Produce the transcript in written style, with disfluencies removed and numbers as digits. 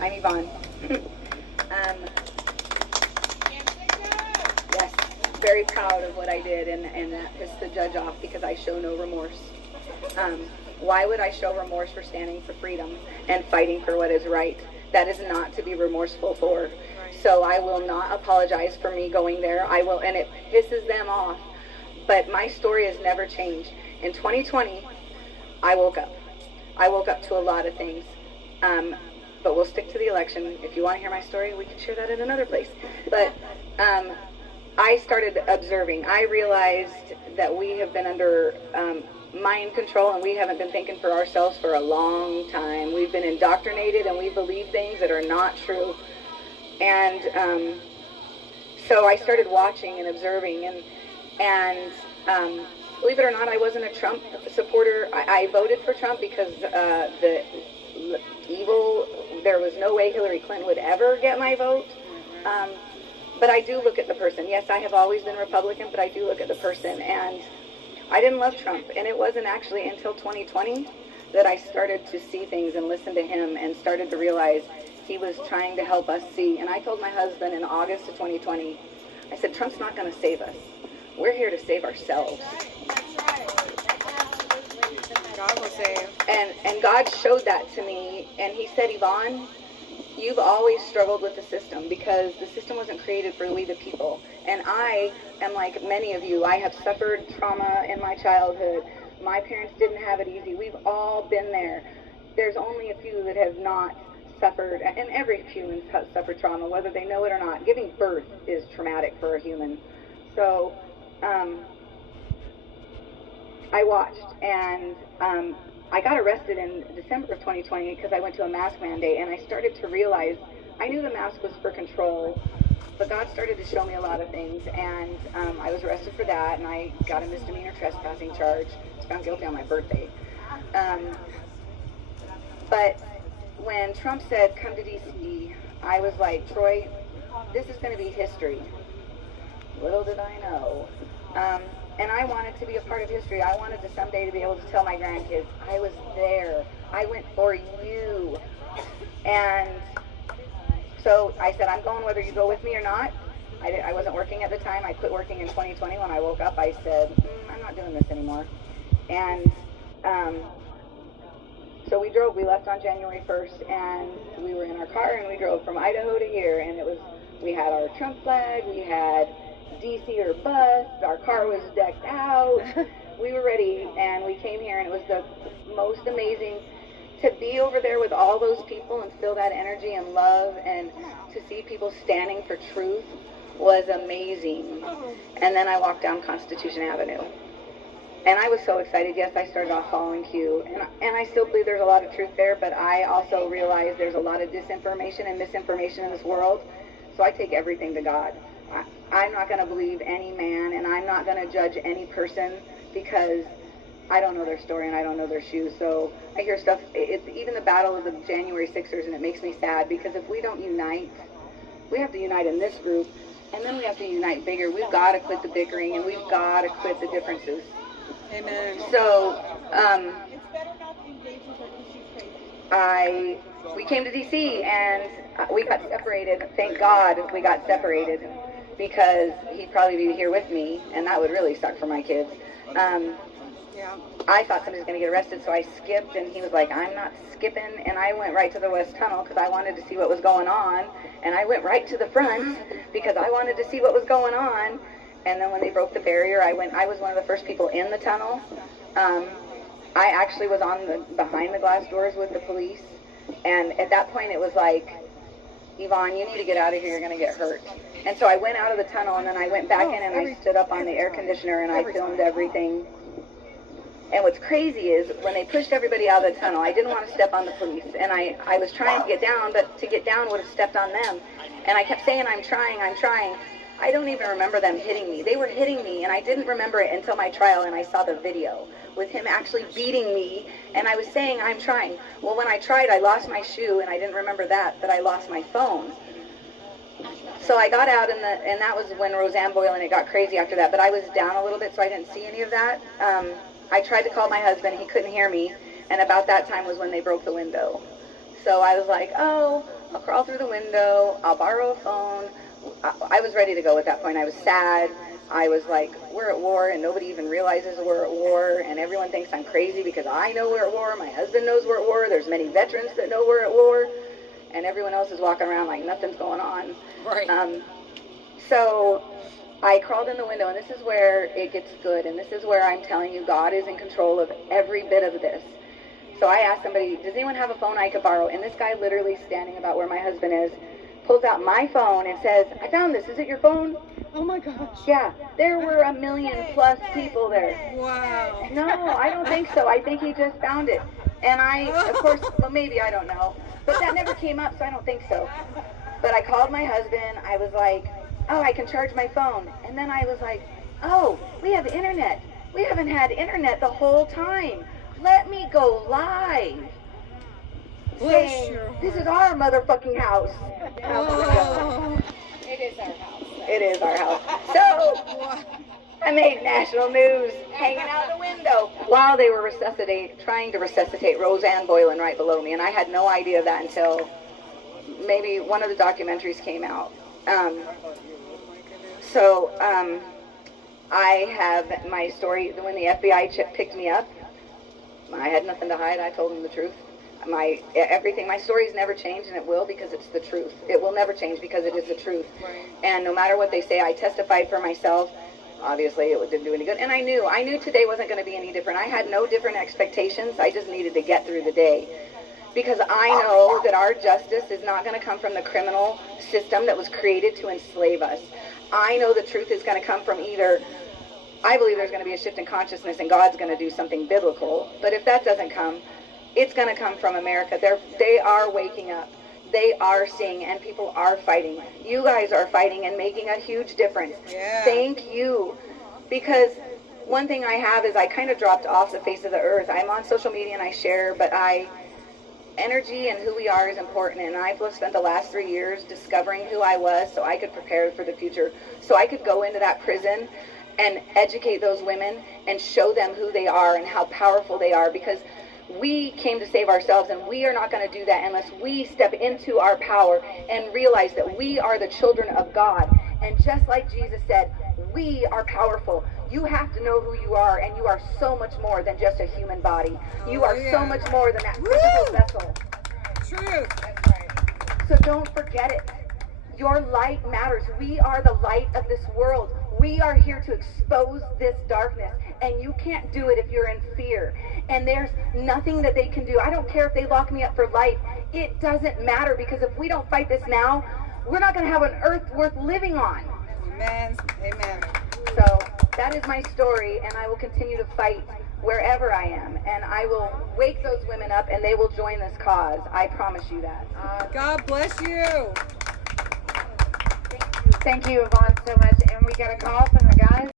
I'm Yvonne. Yes, very proud of what I did, and that pissed the judge off because I show no remorse. Why would I show remorse for standing for freedom and fighting for what is right? That is not to be remorseful for. So I will not apologize for me going there. I will, and it pisses them off. But my story has never changed. In 2020, I woke up. I woke up to a lot of things. But we'll stick to the election. If you want to hear my story, we can share that in another place. But I started observing. I realized that we have been under mind control, and we haven't been thinking for ourselves for a long time. We've been indoctrinated, and we believe things that are not true. And so I started watching and observing, and believe it or not, I wasn't a Trump supporter. I voted for Trump because there was no way Hillary Clinton would ever get my vote. But I do look at the person. Yes, I have always been Republican, but I do look at the person. And I didn't love Trump. And it wasn't actually until 2020 that I started to see things and listen to him and started to realize he was trying to help us see. And I told my husband in August of 2020, I said, Trump's not going to save us. We're here to save ourselves. God will save. And God showed that to me, and he said, Yvonne, you've always struggled with the system because the system wasn't created for we the people. And I am like many of you. I have suffered trauma in my childhood. My parents didn't have it easy. We've all been there. There's only a few that have not suffered, and every human has suffered trauma, whether they know it or not. Giving birth is traumatic for a human. So I watched, and I got arrested in December of 2020 because I went to a mask mandate, and I started to realize I knew the mask was for control, but God started to show me a lot of things, and I was arrested for that, and I got a misdemeanor trespassing charge. I was found guilty on my birthday. But when Trump said, come to D.C., I was like, Troy, this is going to be history. Little did I know. And I wanted to be a part of history. I wanted to someday to be able to tell my grandkids, I was there. I went for you. And so I said, I'm going whether you go with me or not. I wasn't working at the time. I quit working in 2020. When I woke up, I said, I'm not doing this anymore. And so we drove. We left on January 1st, and we were in our car, and we drove from Idaho to here. And we had our Trump flag. We had J6er bus, our car was decked out, we were ready, and we came here, and it was the most amazing to be over there with all those people and feel that energy and love, and to see people standing for truth was amazing. And then I walked down Constitution Avenue, and I was so excited. Yes, I started off following Q, and I still believe there's a lot of truth there, but I also realize there's a lot of disinformation and misinformation in this world, so I take everything to God. I'm not going to believe any man, and I'm not going to judge any person because I don't know their story and I don't know their shoes. So I hear stuff, it's even the battle of the January 6ers, and it makes me sad because if we don't unite, we have to unite in this group, and then we have to unite bigger. We've got to quit the bickering, and we've got to quit the differences. Amen. So we came to D.C. and we got separated. Thank God we got separated, because he'd probably be here with me, and that would really suck for my kids. I thought somebody was going to get arrested, so I skipped, and he was like, I'm not skipping, and I went right to the West Tunnel because I wanted to see what was going on, and I went right to the front because I wanted to see what was going on, and then when they broke the barrier, I was one of the first people in the tunnel. I actually was behind the glass doors with the police, and at that point it was like, Yvonne, you need to get out of here, you're going to get hurt. And so I went out of the tunnel, and then I went back in, and I stood up on the air conditioner, and I filmed everything. And what's crazy is, when they pushed everybody out of the tunnel, I didn't want to step on the police, and I was trying to get down, but to get down would have stepped on them. And I kept saying, I'm trying. I don't even remember them hitting me. They were hitting me, and I didn't remember it until my trial, and I saw the video with him actually beating me, and I was saying, I'm trying. Well, when I tried, I lost my shoe, and I didn't remember that I lost my phone. So I got out, and that was when Roseanne Boyle, and it got crazy after that, but I was down a little bit, so I didn't see any of that. I tried to call my husband, he couldn't hear me, and about that time was when they broke the window. So I was like, oh, I'll crawl through the window, I'll borrow a phone. I was ready to go at that point. I was sad. I was like, we're at war and nobody even realizes we're at war, and everyone thinks I'm crazy because I know we're at war. My husband knows we're at war. There's many veterans that know we're at war, and everyone else is walking around like nothing's going on. Right. So I crawled in the window, and this is where it gets good, and this is where I'm telling you God is in control of every bit of this. So I asked somebody, does anyone have a phone I could borrow? And this guy literally standing about where my husband is, pulls out my phone and says, I found this. Is it your phone? Oh my gosh. Yeah, there were 1 million plus people there. Wow. No, I don't think so. I think he just found it. And I, of course, well, maybe, I don't know. But that never came up, so I don't think so. But I called my husband. I was like, oh, I can charge my phone. And then I was like, oh, we have internet. We haven't had internet the whole time. Let me go live. Saying, this is our motherfucking house. Oh. It is our house. It is our house. So I made national news hanging out the window while they were trying to resuscitate Roseanne Boylan right below me. And I had no idea of that until maybe one of the documentaries came out. I have my story. When the FBI picked me up, I had nothing to hide. I told them the truth. My story's never changed, and it will, because it's the truth. It will never change because it is the truth. Right. And no matter what they say, I testified for myself. Obviously, it didn't do any good. And I knew today wasn't going to be any different. I had no different expectations. I just needed to get through the day. Because I know that our justice is not going to come from the criminal system that was created to enslave us. I know the truth is going to come from either, I believe there's going to be a shift in consciousness and God's going to do something biblical. But if that doesn't come, it's going to come from America. They are waking up. They are seeing, and people are fighting. You guys are fighting and making a huge difference. Yeah. Thank you. Because one thing I have is I kind of dropped off the face of the earth. I'm on social media and I share, but energy and who we are is important. And I've spent the last 3 years discovering who I was so I could prepare for the future. So I could go into that prison and educate those women and show them who they are and how powerful they are, because we came to save ourselves, and we are not going to do that unless we step into our power and realize that we are the children of God. And just like Jesus said, we are powerful. You have to know who you are, and you are so much more than just a human body. You are so much more than that physical vessel. Truth. That's right. So don't forget it. Your light matters. We are the light of this world. We are here to expose this darkness, and you can't do it if you're in fear. And there's nothing that they can do. I don't care if they lock me up for life. It doesn't matter, because if we don't fight this now, we're not going to have an earth worth living on. Amen. Amen. So that is my story, and I will continue to fight wherever I am. And I will wake those women up, and they will join this cause. I promise you that. God bless you. Thank you, Yvonne, so much. And we got a call from the guys.